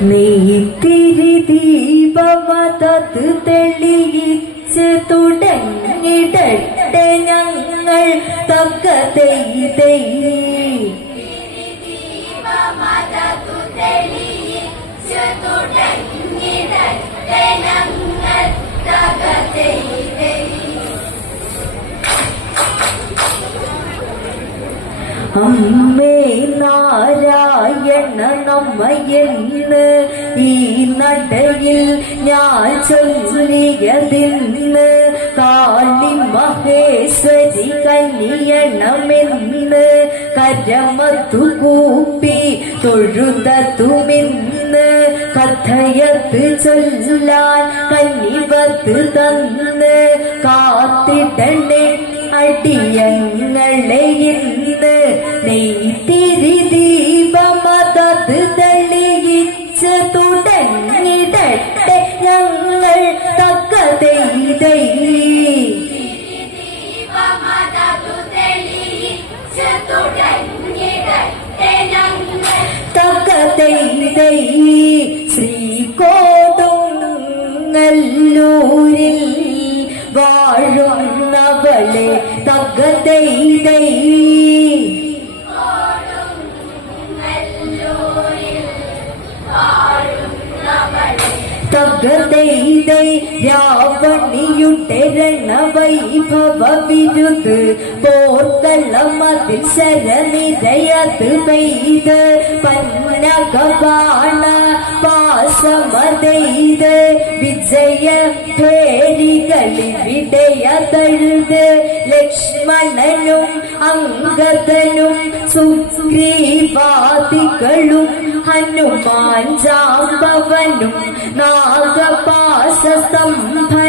നെയ്ത്തിരി ദീപമതത് തെളിയിച്ച് തുടങ്ങിടട്ടെ ഞങ്ങൾ തക്ക അമ്മേ നാരായണ നമ്മയെന്ന് ഈ നടയിൽ ഞാൻ ചൊല്ലിയതിന്ന് കാളി മഹേശ്വരി കല്യണമെന്ന് കരമത്തു കൂപ്പി തൊഴുതത്തുമെന്ന് കഥയത്ത് ചൊല്ലാൻ കന്നിവത്ത് തന്ന് കാത്തിടണേ അടിയങ്ങളെ ഇന്ന് നെയ്ത്തിരി തക്കതൈതൈ ശ്രീകോടുങ്ങല്ലൂരിൽ വാഴുന്നവളെ തകതൈതൈ തകതൈതൈ രാവണിയുടെ രണവൈഭവ വിരുത് പോർക്കളമതിൽ ശരനിരയത് പെയ്ത് പന്നകബാണ പാസമതെയ്ത് വിജയ പേരികളിൽ വിടയതഴുത് ലക്ഷ്മണനും അങ്കദനും സുഗ്രീവാദികളും ഹനുമാൻ ജാമ്പവനും നാഗപാശ സ്തംഭനമതിനാലെ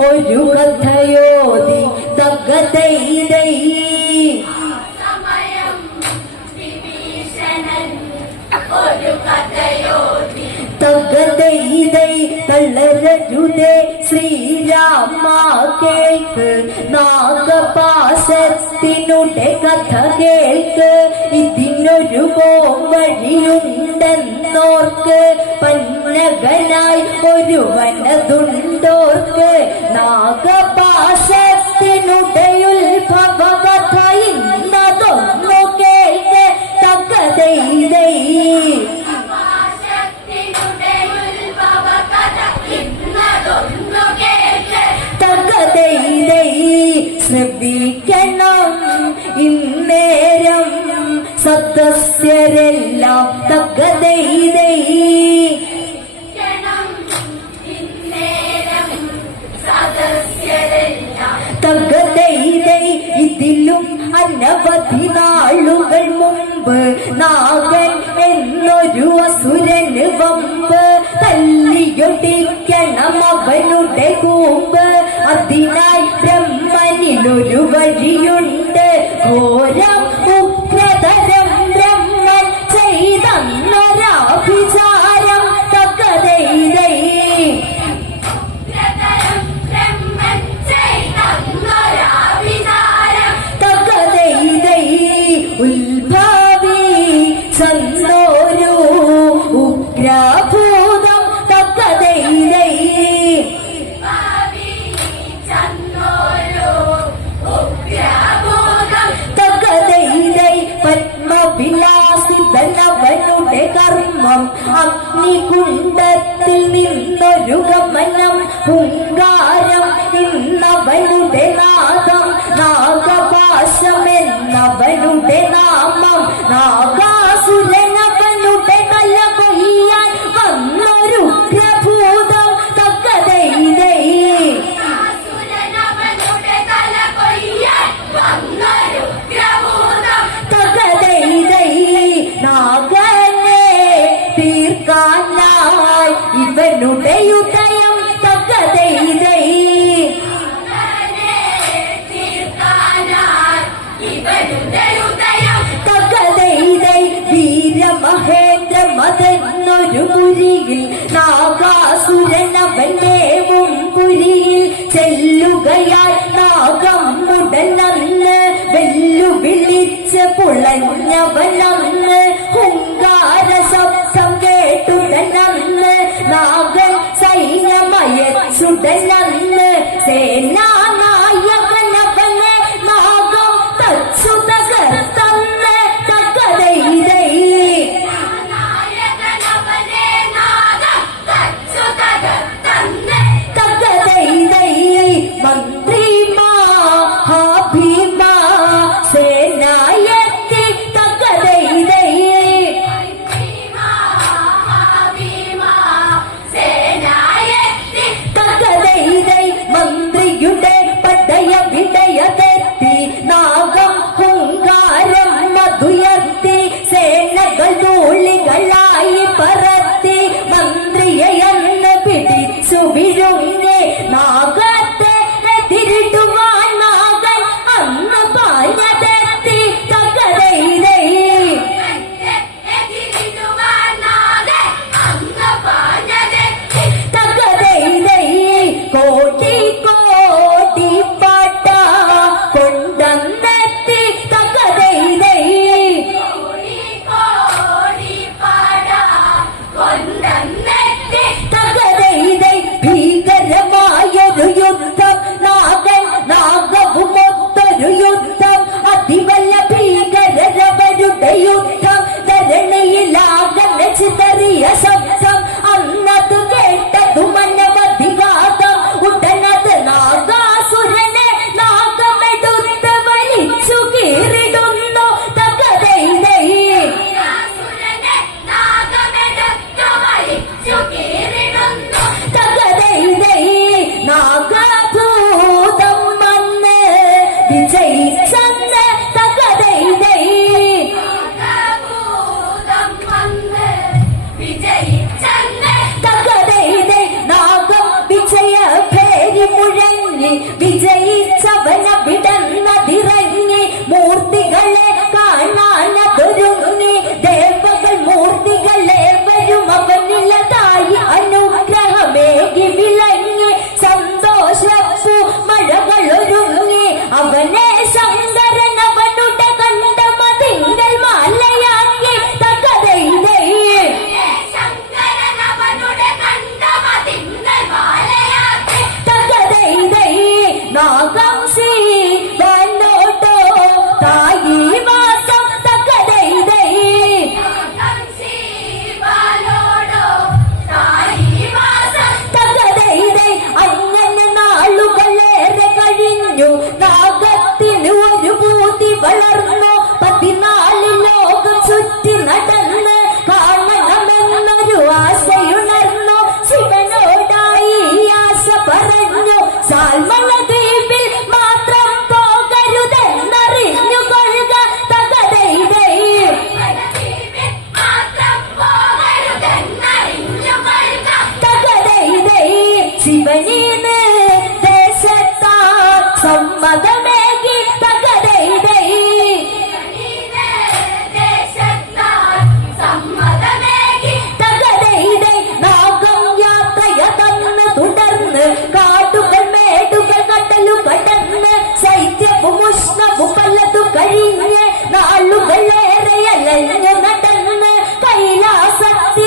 ഒരു കഥയോതി തകതൈതൈ തകതൈതൈ തളരരുതേ ശ്രീരാമ കേൾക്ക് നാഗപാസത്തിനുടെ കഥ കേൾക്ക്. ഇതിനൊരു വഴിയുണ്ടെന്നോർക്ക് പന്നകനായി ഒരു വനതുണ്ടോർക്ക് നാഗപാശത്തിനുടെ ഉത്ഭവ കഥ ഇന്നതൊന്നു കേൾക്ക് തകതൈതൈ തകതൈതൈ ശ്രദ്ധിക്കണം ഇന്നേരം സദസ്യരെല്ലാം തകതൈതൈ നാഗൻ എന്നൊരു അസുരന് വമ്പ് തല്ലിയൊട്ടിക്കണം അവനുടെ കൂമ്പ്. അതിനായി ബ്രഹ്മനിലൊരു വഴിയുണ്ട്. ഘോരം നാഗാസുരനവനു പെകല കൊയ്യാൻ വന്നൊരു പ്രഭൂതം തക്കതൈതൈ തക്കതൈതൈ നാഗനെ തീർക്കാനായി ഇവനുടെയുടൈ മതെന്നൊരു മുരിയിൽ നാഗാസുരനവന്റേവും പുരിയിൽ ചെല്ലുകയായി നാഗം ഉടനന്ന് വെല്ലുവിളിച്ച് പുളഞ്ഞവനന്ന്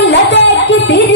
la te que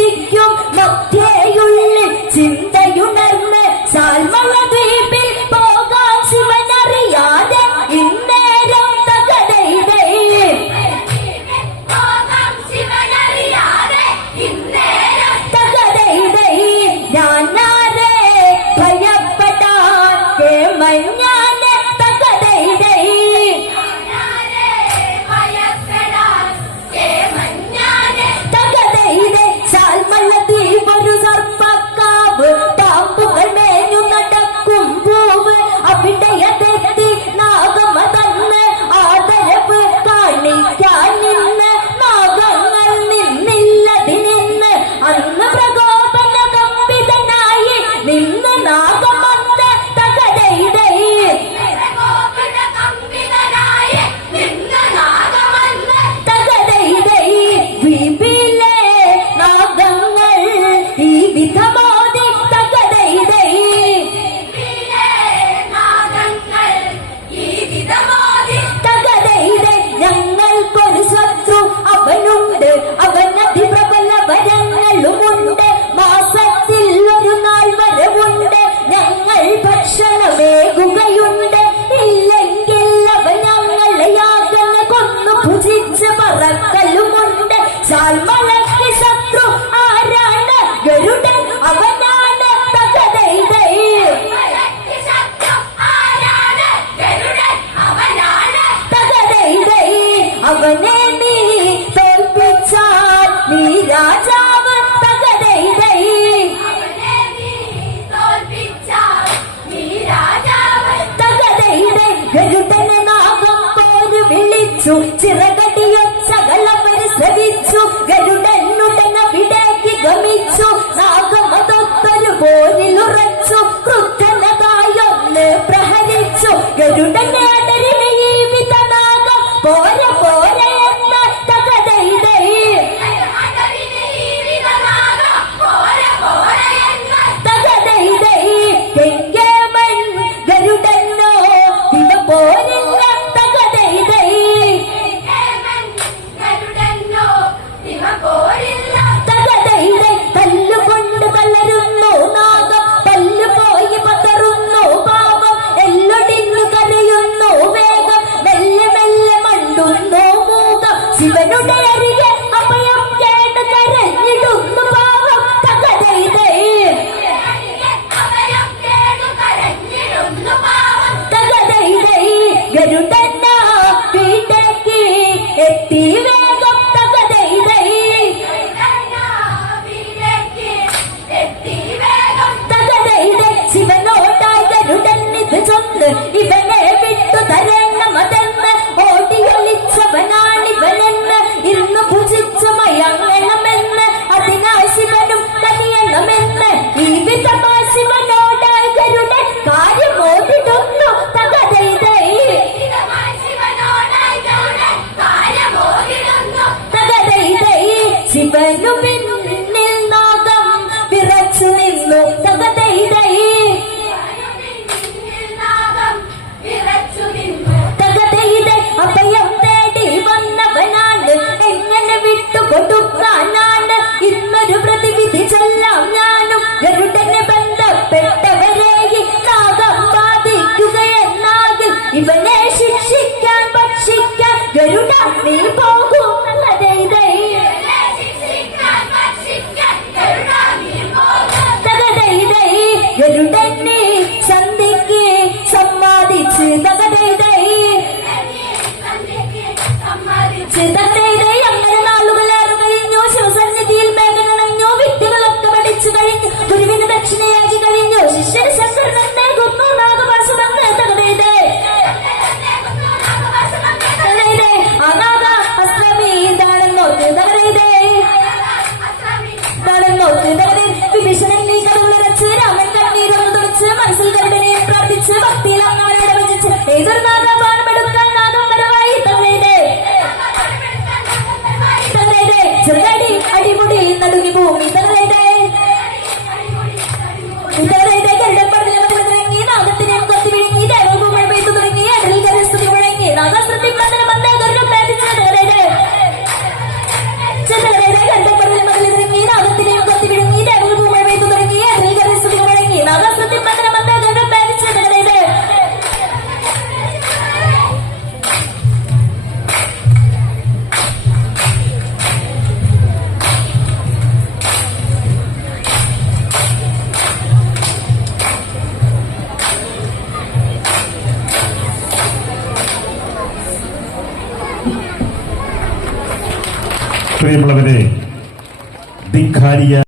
Chúng. तिलक नवराडवचित